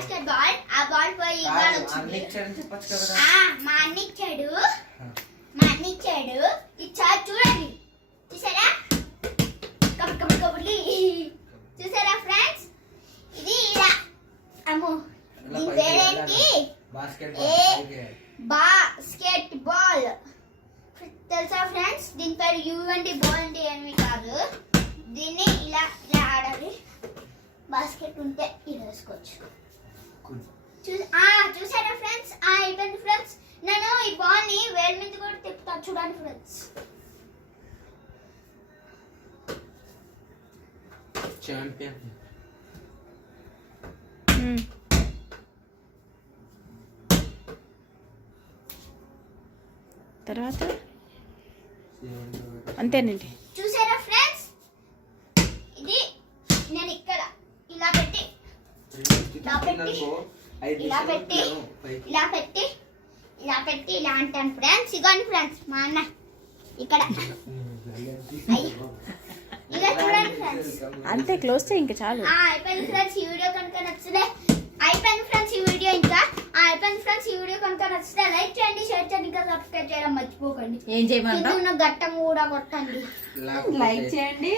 basket ball ఆ ball పోయి ball వచ్చింది మా అన్న ఇచ్చాడు ఇచ్చాడు చూడండి చూసారా కబడ్డీ చూసారా ఫ్రెండ్స్ ఇది ఇలా అమ్మో దీని పేరేంటి బాస్కెట్ బాల్ తెలుసా ఫ్రెండ్స్ దీని పేరు యూఎన్టీ బాల్ అంటే ఏమీ కాదు దీన్ని ఇలా ఇలా ఆడాలి బాస్కెట్ ఉంటే ఇలా వేసుకోవచ్చు చూసారా ఫ్రెండ్స్ అయిపోయింది ఫ్రెండ్స్ నేను ఈ బాల్ ని వేల్ మీద కూడా తిప్పుతా చూడండి ఫ్రెండ్స్ ఛాంపియన్ తర్వాత అంతేనండి చూసారా ఫ్రెండ్స్ ఇది నేను ఇక్కడ ఇలా పెట్టి ఇలా అంటాను ఫ్రెండ్స్ ఇగోండి ఫ్రెండ్స్ మా అన్న ఇక్కడ ఇలా చూడండి ఫ్రెండ్స్ అంతే క్లోజ్ చేయి ఇంకా చాలు అయిపోయింది ఫ్రెండ్స్ ఈ వీడియో కనుక నచ్చితే అయిపోయింది ఫ్రెండ్స్ ఈ వీడియో ఇంకా అయిపోయింది ఫ్రెండ్స్ ఈ వీడియో కనుక నచ్చితే లైక్ చేయండి షేర్ చేయండి ఇంకా సబ్స్క్రైబ్ చేయడం మర్చిపోకండి ఏం చేయమంటావు గట్టం కూడా కొట్టండి లైక్ చేయండి